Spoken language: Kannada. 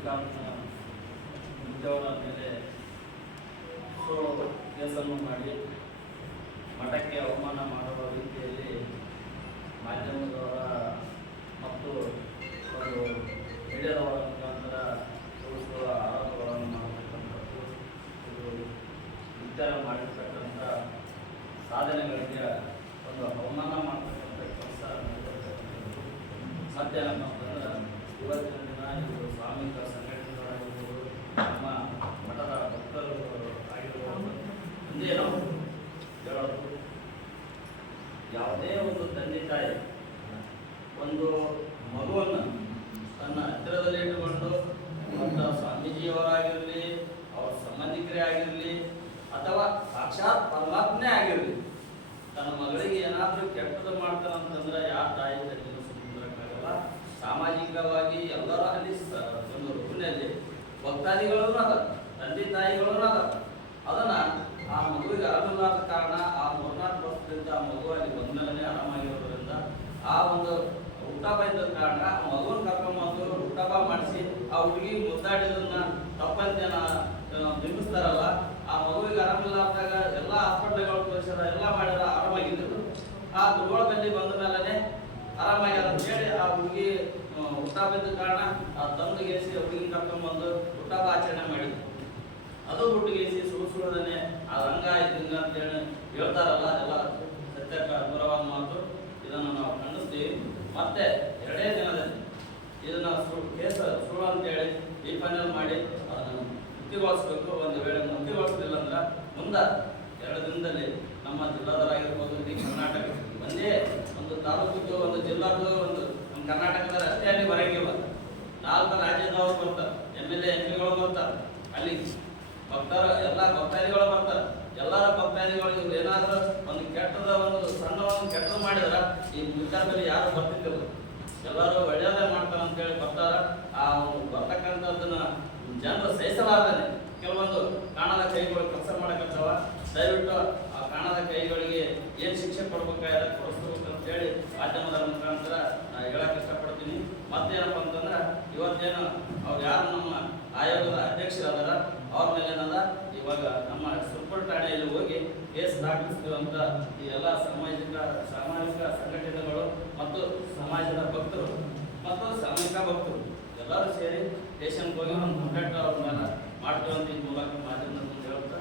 ಶ್ರೀಕಾಂತ್ ಮುಂಜಾವರ ಮೇಲೆ ಕೇಸನ್ನು ಮಾಡಿ ಮಠಕ್ಕೆ ಅವಮಾನ ಮಾಡುವ ರೀತಿಯಲ್ಲಿ ಮಾಧ್ಯಮದವರ ಮತ್ತು ಒಂದು ಮೀಡಿಯಾದವರ ಮುಖಾಂತರ ತೋರಿಸುವ ಆರೋಪಗಳನ್ನು ಮಾಡತಕ್ಕಂಥದ್ದು ಇದು ವಿಚಾರ ಮಾಡಿರ್ತಕ್ಕಂಥ ಸಾಧನೆಗಳಿಗೆ ಒಂದು ಅವಮಾನ ಮಾಡತಕ್ಕಂಥ ಕೆಲಸ ಮಾಡಿರ್ತಕ್ಕಂಥದ್ದು. ಮತ್ತೇನಪ್ಪ ಇವತ್ತಿನ ದಿನ ಇದು ಸಾಮೂಹಿಕ ಸಂಘಟನೆಗಳಾಗಿರ್ಬೋದು, ನಮ್ಮ ಮಠದ ಭಕ್ತರು ಆಗಿರ್ಬೋದು, ಮುಂದೆ ನಾವು ಹೇಳೋದು ಯಾವುದೇ ಒಂದು ತಂದೆ ತಾಯಿ ಒಂದು ಮಗುವನ್ನು ತನ್ನ ಹತ್ತಿರದಲ್ಲಿ ಇಟ್ಟುಕೊಂಡು ಮತ್ತು ಸ್ವಾಮೀಜಿಯವರಾಗಿರಲಿ, ಅವರ ಸಂಬಂಧಿಕರೇ ಆಗಿರಲಿ, ಅಥವಾ ಸಾಕ್ಷಾತ್ ಪರಮಾತ್ಮನೇ ಆಗಿರಲಿ, ತನ್ನ ಮಗಳಿಗೆ ಏನಾದರೂ ಕೆಟ್ಟದ್ದು ಮಾಡ್ತಾನಂತಂದ್ರೆ ಯಾವ ತಾಯಿ ತಂದೆನೂ ಸುಮ್ಮನಿರಕ್ಕಾಗಲ್ಲ. ಸಾಮಾಜಿಕವಾಗಿ ಎಲ್ಲರ ಅಲ್ಲಿ ಒಂದು ರೂಪಿನಲ್ಲಿ ಭಕ್ತಾದಿಗಳೂ ಅದ, ತಂದೆ ತಾಯಿಗಳೂ ಅದ. ಅದನ್ನು ಆ ಮಗುವಿಗೆ ಆರಾಮಿಲ್ಲದ ಕಾರಣ ಆ 3-4 ವರ್ಷದಿಂದ ಆ ಮಗು ಅಲ್ಲಿ ಬಂದಲೇ ಆರಾಮಾಗಿರೋದ್ರಿಂದ ಆ ಒಂದು ಹುಟ್ಟಹಬ್ಬ ಇದ್ದ ಕಾರಣ ಆ ಮಗುವನ್ನು ಕರ್ಕೊಂಬಂದು ಹುಟ್ಟಹಬ್ಬ ಮಾಡಿಸಿ ಆ ಹುಡುಗಿ ಮುದ್ದಾಡಿದನ್ನ ತಪ್ಪಂತೆ ಬಿಂಬಿಸ್ತಾರಲ್ಲ. ಆ ಮಗುವಿಗೆ ಆರಾಮಿಲ್ಲಾದಾಗ ಎಲ್ಲ ಹಾಸ್ಪಿಟ್ಲ್ಗಳು ತೋರಿಸ್ಯಾರ, ಎಲ್ಲ ಮಾಡ್ಯಾರ, ಆರಾಮಾಗಿದ್ದರು. ಆ ದುರ್ಗೋಳ ಬಲ್ಲಿ ಬಂದ ಮೇಲೆ ಆರಾಮಾಗ್ಯಾರ ಅಂತ ಹೇಳಿ ಆ ಹುಡುಗಿ ಹುಟ್ಟಹಬ್ಬ ಇದ್ದ ಕಾರಣ ಆ ತಂದೆಗೇಸಿ ಹುಡುಗಿ ಕರ್ಕೊಂಡ್ಬಂದು ಹುಟ್ಟಹಬ್ಬ ಆಚರಣೆ ಮಾಡಿದ್ರು. ಅದು ಹುಟ್ಟಿಗೇಸಿ ಸುಳ್ಳುದನ್ನೇ ಆ ರಂಗ ಇದ್ದಂಗ ಅಂತೇಳಿ ಹೇಳ್ತಾರಲ್ಲ, ಅದೆಲ್ಲ ಸತ್ಯಕ್ಕೆ ದೂರವಾದ ಮಾತು. ಇದನ್ನು ನಾವು ಖಂಡಿಸ್ತೀವಿ. ಮತ್ತೆ 2ನೇ ದಿನದಲ್ಲಿ ಇದನ್ನ ಕೇಸ್ ಸುಳ್ಳು ಅಂತೇಳಿ ಡಿಫೈನಲ್ ಮಾಡಿ ಅದನ್ನು ಮುಕ್ತಿಗೊಳಿಸ್ಬೇಕು. ಒಂದು ವೇಳೆ ಮುಕ್ತಿಗೊಳಿಸಲಿಲ್ಲ ಅಂದ್ರೆ ಮುಂದೆ 2 ದಿನದಲ್ಲಿ ನಮ್ಮ ಜಿಲ್ಲಾದವರಾಗಿರ್ಬೋದು, ಇಡೀ ಕರ್ನಾಟಕ ಒಂದೇ ಒಂದು ತಾಲೂಕಿದ್ದು ಒಂದು ಜಿಲ್ಲಾದ್ದು ಒಂದು ನಮ್ಮ ಕರ್ನಾಟಕದ ಅಷ್ಟೇ ಅಲ್ಲಿ ಬರಂಗಿಲ್ಲ. 4 ರಾಜ್ಯದವರು ಬರ್ತಾರೆ, MLA MP ಗಳು ಬರ್ತಾರೆ, ಅಲ್ಲಿ ಭಕ್ತರ ಎಲ್ಲ ಭಕ್ತಾದಿಗಳು ಬರ್ತಾರೆ. ಎಲ್ಲರ ಭಕ್ತಾದಿಗಳು ಏನಾದರೂ ಒಂದು ಕೆಟ್ಟದ ಒಂದು ಸಣ್ಣ ಒಂದು ಕೆಟ್ಟದ್ದು ಮಾಡಿದ್ರೆ ಈ ವಿಚಾರದಲ್ಲಿ ಯಾರು ಬರ್ತಿದ್ದಿಲ್ಲ, ಎಲ್ಲರೂ ಒಳ್ಳೆಯದೇ ಮಾಡ್ತಾರೆ ಅಂತೇಳಿ ಬರ್ತಾರ. ಆ ಬರ್ತಕ್ಕಂಥದ್ದನ್ನ ಜನರು ಸಹಿಸಲಾರ್ದೇ ಕೆಲವೊಂದು ಕಾಣದ ಕೈಗಳು ಕೆಲಸ ಮಾಡಕತ್ತವ. ದಯವಿಟ್ಟು ಆ ಕಾಣದ ಕೈಗಳಿಗೆ ಏನು ಶಿಕ್ಷೆ ಕೊಡ್ಬೇಕಾದ್ರೆ ಕೊಡಿಸ್ಬೇಕು ಅಂತೇಳಿ ಮಾಧ್ಯಮದ ಮುಖಾಂತರ ನಾನು ಹೇಳಕ್ಕೆ ಇಷ್ಟಪಡ್ತೀನಿ. ಮತ್ತೇನಪ್ಪ ಅಂತಂದ್ರೆ ಇವತ್ತೇನು ಅವ್ರು ಯಾರು ನಮ್ಮ ಆಯೋಗದ ಅಧ್ಯಕ್ಷರಾದಾರ ಅವ್ರ ಮೇಲೆ ಏನದ ಇವಾಗ ನಮ್ಮ ಸುರ್ಪುರ ಠಾಣೆಯಲ್ಲಿ ಹೋಗಿ ಕೇಸ್ ದಾಖಲಿಸ್ತೀವಂತ ಈ ಎಲ್ಲ ಸಾಮಾಜಿಕ ಸಂಘಟನೆಗಳು ಮತ್ತು ಸಮಾಜದ ಭಕ್ತರು ಮತ್ತು ಸಾಮೂಹಿಕ ಭಕ್ತರು ಎಲ್ಲರೂ ಸೇರಿ ಸ್ಟೇಷನ್ಗೆ ಹೋಗಿ ಒಂದು ಕಂಪ್ಲೇಂಟ್ ಅವ್ರ ಮೇಲೆ ಮಾಡ್ತೀವಂತ ಈ ಮೂಲಕ ಮಾಧ್ಯಮದ ಮುಂದೆ ಹೇಳ್ತಾ